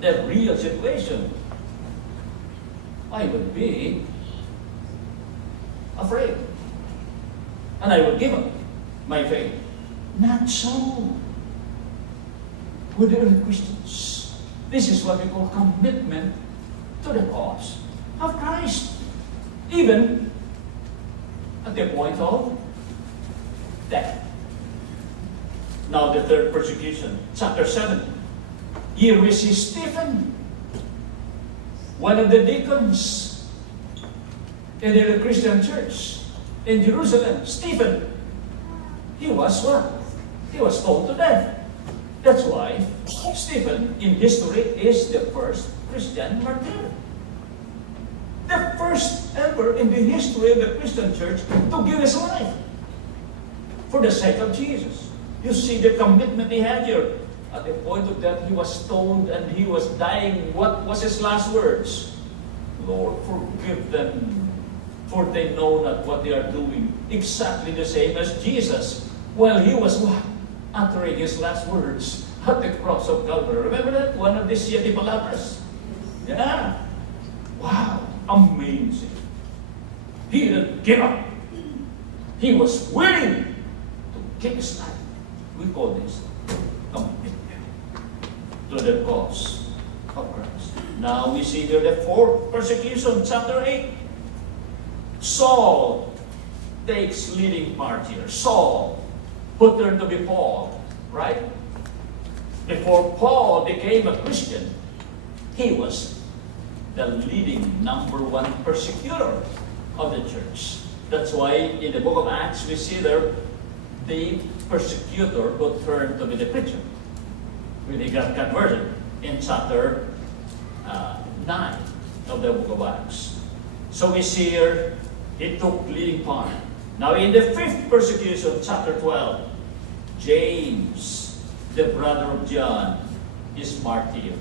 the real situation, I would be afraid. And I would give up my faith. Not so with the early Christians. This is what we call commitment to the cause of Christ. Even at the point of death. Now the third persecution, chapter 7. Here we see Stephen, one of the deacons in the Christian church in Jerusalem. Stephen, he was what? He was stoned to death. That's why Stephen in history is the first Christian martyr. The first ever in the history of the Christian church to give his life for the sake of Jesus. You see the commitment he had here. At the point of death, he was stoned and he was dying. What was his last words? Lord, forgive them, for they know not what they are doing. Exactly the same as Jesus, while he was what? Uttering his last words at the cross of Calvary. Remember that? One of the siete palabras. Yeah. Wow. Amazing. He didn't give up. He was willing to give his life. We call this commitment to the cause of Christ. Now we see here the fourth persecution, chapter 8. Saul takes leading part here. Saul, who turned to be Paul, right? Before Paul became a Christian, he was the leading #1 persecutor of the church. That's why in the book of Acts we see there the persecutor who turned to be the preacher when he got converted in chapter 9 of the book of Acts. So we see here he took leading part. Now in the fifth persecution, chapter 12, James, the brother of John, is martyred.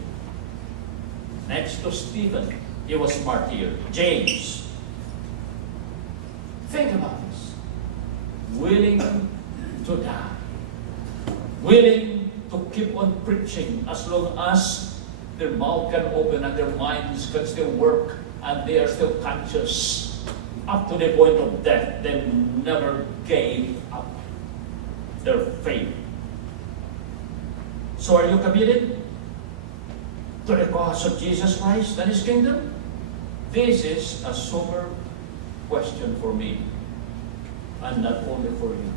Next to Stephen, he was martyred. James. Think about this. Willing to die. Willing to keep on preaching as long as their mouth can open and their minds can still work and they are still conscious. Up to the point of death, they never gave up their faith. So are you committed to the cause of Jesus Christ and His kingdom? This is a sober question for me, and not only for you.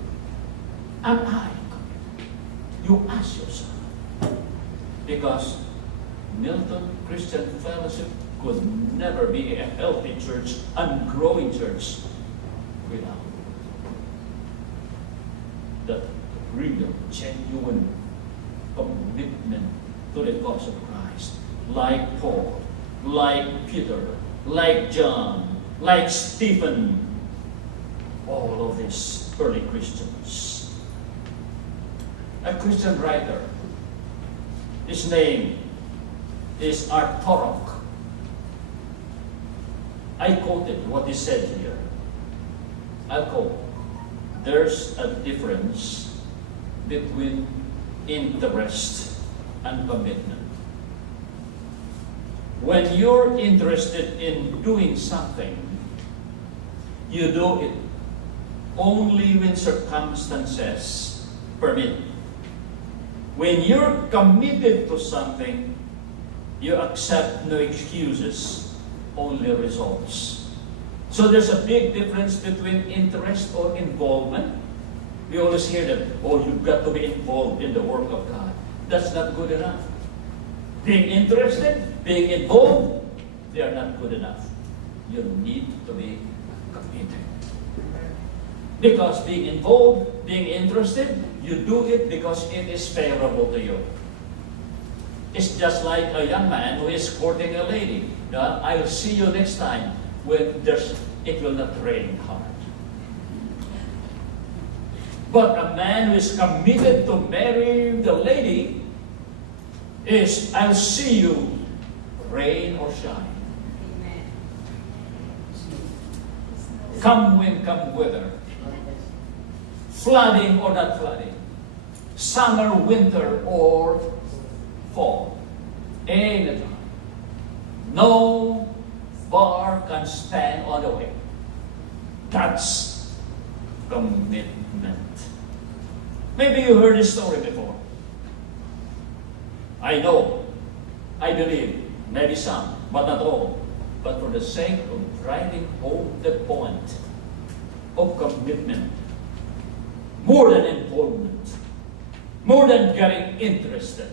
Am I committed? You ask yourself. Because Milton Christian Fellowship could never be a healthy church and growing church without that real, genuine commitment to the cause of Christ. Like Paul, like Peter, like John, like Stephen, all of these early Christians. A Christian writer, his name is Arthurok. I quoted what he said here. I'll quote. There's a difference between interest and commitment. When you're interested in doing something, you do it only when circumstances permit. When you're committed to something, you accept no excuses, only results. So there's a big difference between interest or involvement. We always hear that, oh, you've got to be involved in the work of God. That's not good enough. Being interested, being involved, they are not good enough. You need to be committed. Because being involved, being interested, you do it because it is favorable to you. It's just like a young man who is courting a lady. I'll see you next time when it will not rain hard. But a man who is committed to marry the lady is, I'll see you, rain or shine. Amen. Come wind, come weather. Flooding or not flooding. Summer, winter, or fall. anytime. No bar can stand on the way. That's commitment. Maybe you heard this story before. I know, I believe, maybe some, but not all. But for the sake of driving home the point of commitment, more than involvement, more than getting interested,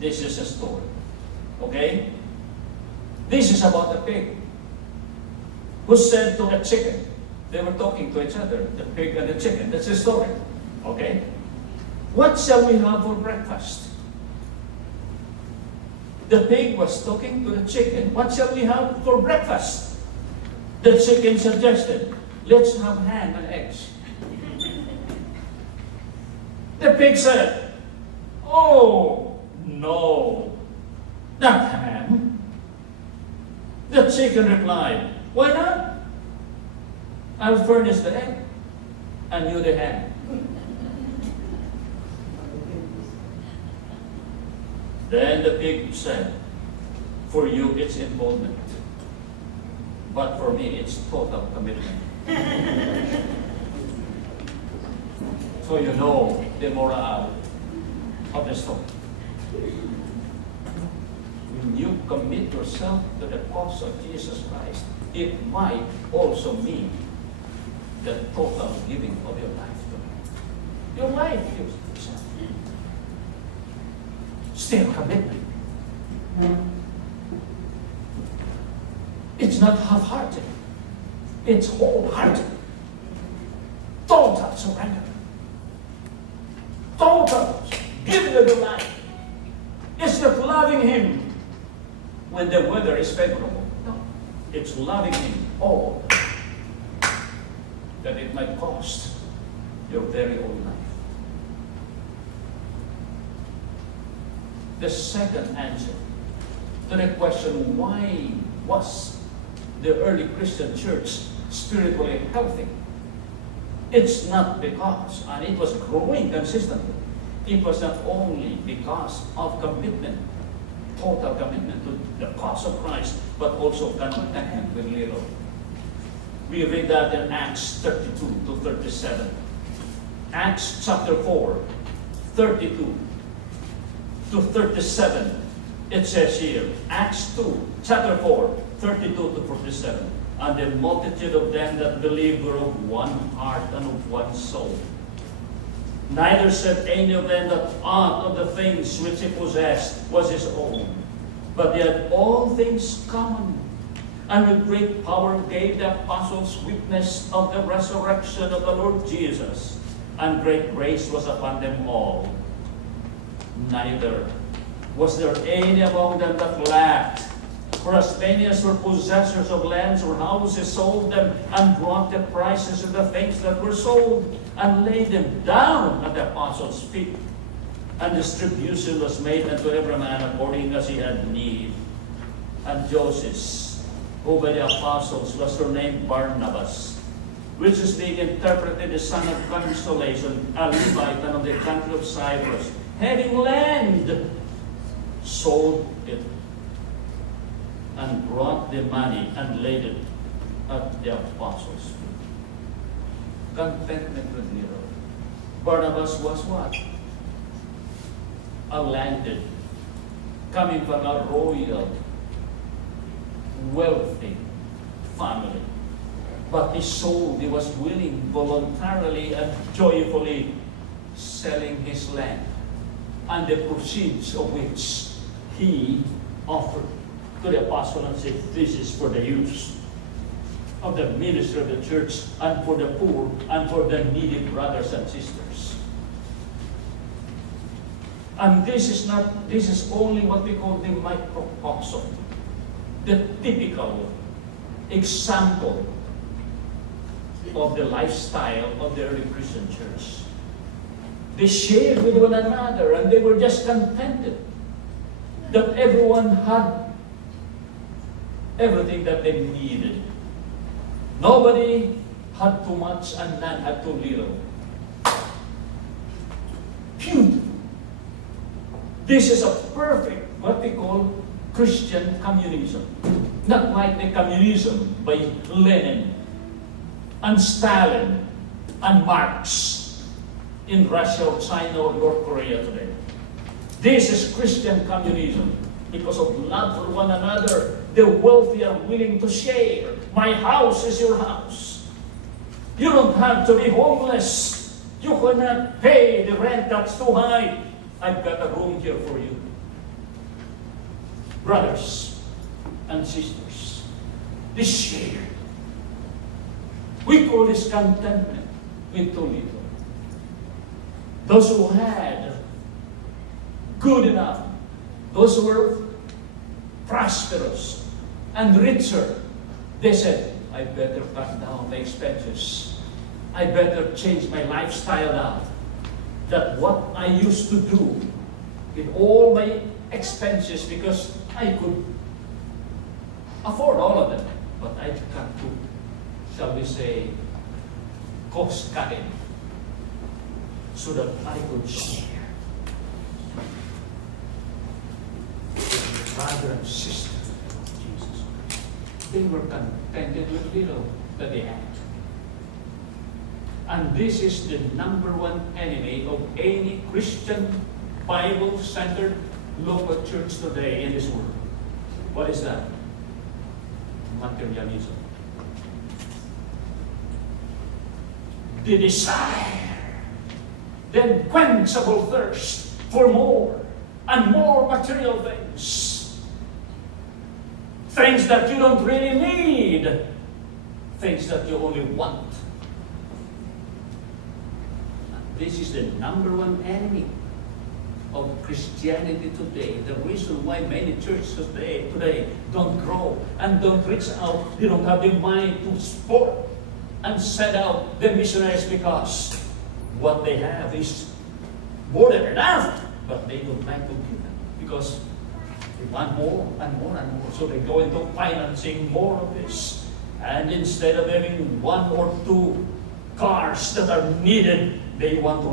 this is a story. Okay? This is about a pig who said to a chicken, they were talking to each other, the pig and the chicken. That's the story. Okay? What shall we have for breakfast? The pig was talking to the chicken. What shall we have for breakfast? The chicken suggested, let's have ham and eggs. The pig said, oh, no, not ham. The chicken replied, why not? I'll furnish the egg and you the ham. Then the pig said, for you it's involvement, but for me it's total commitment. So you know the morale of the story. When you commit yourself to the cause of Jesus Christ, it might also mean the total giving of your life to Him. Your life gives yourself. Still commitment. It's not half-hearted. It's wholehearted. Total surrender. Total giving of your life. It's not loving Him when the weather is favorable. No. It's loving Him all that it might cost your very own life. The second answer to the question, why was the early Christian church spiritually healthy? It's not because, and it was growing consistently, it was not only because of commitment, total commitment to the cause of Christ, but also contentment with little. We read that in Acts 32 to 37. Acts chapter 4, 32 to 37. It says here, Acts 2, chapter 4, 32 to 47. And the multitude of them that believed were of one heart and of one soul. Neither said any of them that aught of the things which he possessed was his own, but they had all things common. And with great power gave the apostles witness of the resurrection of the Lord Jesus, and great grace was upon them all. Neither was there any among them that lacked. For as many as were possessors of lands or houses sold them, and brought the prices of the things that were sold, and laid them down at the apostles' feet. And distribution was made unto every man according as he had need. And Joseph, who by the apostles was surnamed Barnabas, which is being interpreted the son of consolation, a Levite and of the country of Cyprus, having land, sold it, and brought the money and laid it at the apostles' feet. Contentment with little. Barnabas was what? A landed, coming from a royal, wealthy family. But he sold, he was willing, voluntarily and joyfully selling his land, and the proceeds of which he offered to the apostle and said, this is for the use of the ministry of the church and for the poor and for the needy brothers and sisters. And this is only what we call the microcosm, the typical example of the lifestyle of the early Christian church. They shared with one another and they were just contented that everyone had everything that they needed. Nobody had too much and none had too little. Beautiful. This is a perfect, what we call Christian communism. Not like the communism by Lenin and Stalin and Marx in Russia or China or North Korea today. This is Christian communism. Because of love for one another, the wealthy are willing to share. My house is your house. You don't have to be homeless. You cannot pay the rent that's too high. I've got a room here for you. Brothers and sisters, this share. We call this contentment with too little. Those who had good enough, those who were prosperous and richer, they said, I better cut down my expenses. I better change my lifestyle now. That what I used to do with all my expenses, because I could afford all of them, but I've got to, shall we say, cost cutting so that I could share. Brother and sister of Jesus Christ, they were contented with little that they had. And this is the number one enemy of any Christian, Bible-centered local church today in this world. What is that? Materialism. The desire, the unquenchable thirst for more and more material things. Things that you don't really need. Things that you only want. This is the number one enemy of Christianity today. The reason why many churches today don't grow and don't reach out, they don't have the mind to support and send out the missionaries, because what they have is more than enough, but they don't like to give them because they want more and more and more. So they go into financing more of this. And instead of having one or two cars that are needed, they want to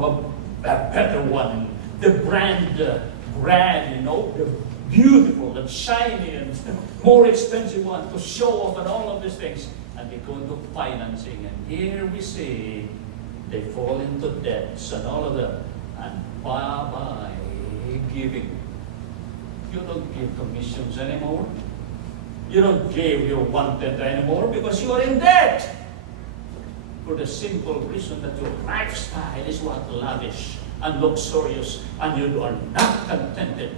have a better one. The brand, the beautiful, the shiny, and more expensive one to show off and all of these things. And they go into financing. And here we see they fall into debts and all of that. And bye-bye giving. You don't give commissions anymore. You don't give your wanted anymore because you are in debt. For the simple reason that your lifestyle is what lavish and luxurious, and you are not contented